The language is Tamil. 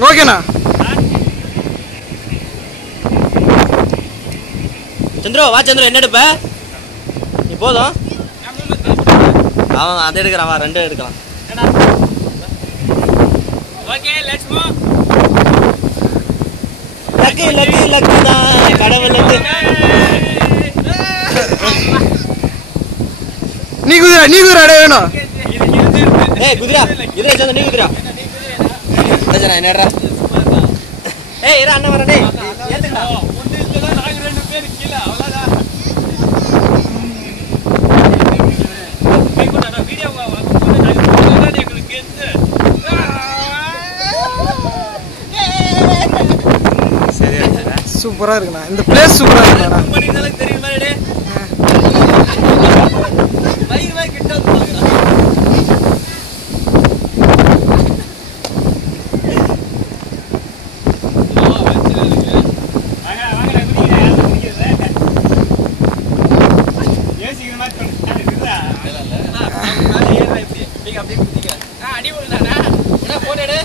ஓகேண்ணா. சந்திரோ வா சந்திரோ, என்ன எடுப்ப நீ? போதும் அவன் அதை எடுக்கிறான், வா 2 எடுக்கலாம். Okay let's move. Luck luck luck தான் கடவுள் லக்கு. நீ குதிரா அடே வேணும். ஏய் குதிரா இதுல சந்திர, நீ குதிரா சந்திரா என்னடா? ஏய் இரு அண்ணா வரடே ஏத்துடா. ஒண்ணு இல்லனா நாங்க 2 பேர் கீழ அவ்வளவுதான். கேக்குடா வீடியோ வந்து நாங்க போறதா உங்களுக்கு கேத்து. சரியா இருக்குடா. சூப்பரா இருக்குண்ணா. இந்த பிளேஸ் சூப்பரா இருக்குண்ணா. பண்ணினால தெரியுமா டேய்? வயிறு வயிறு கிட்ட வந்து பாக்குறா. அடி போடுடா. என்ன போடடே?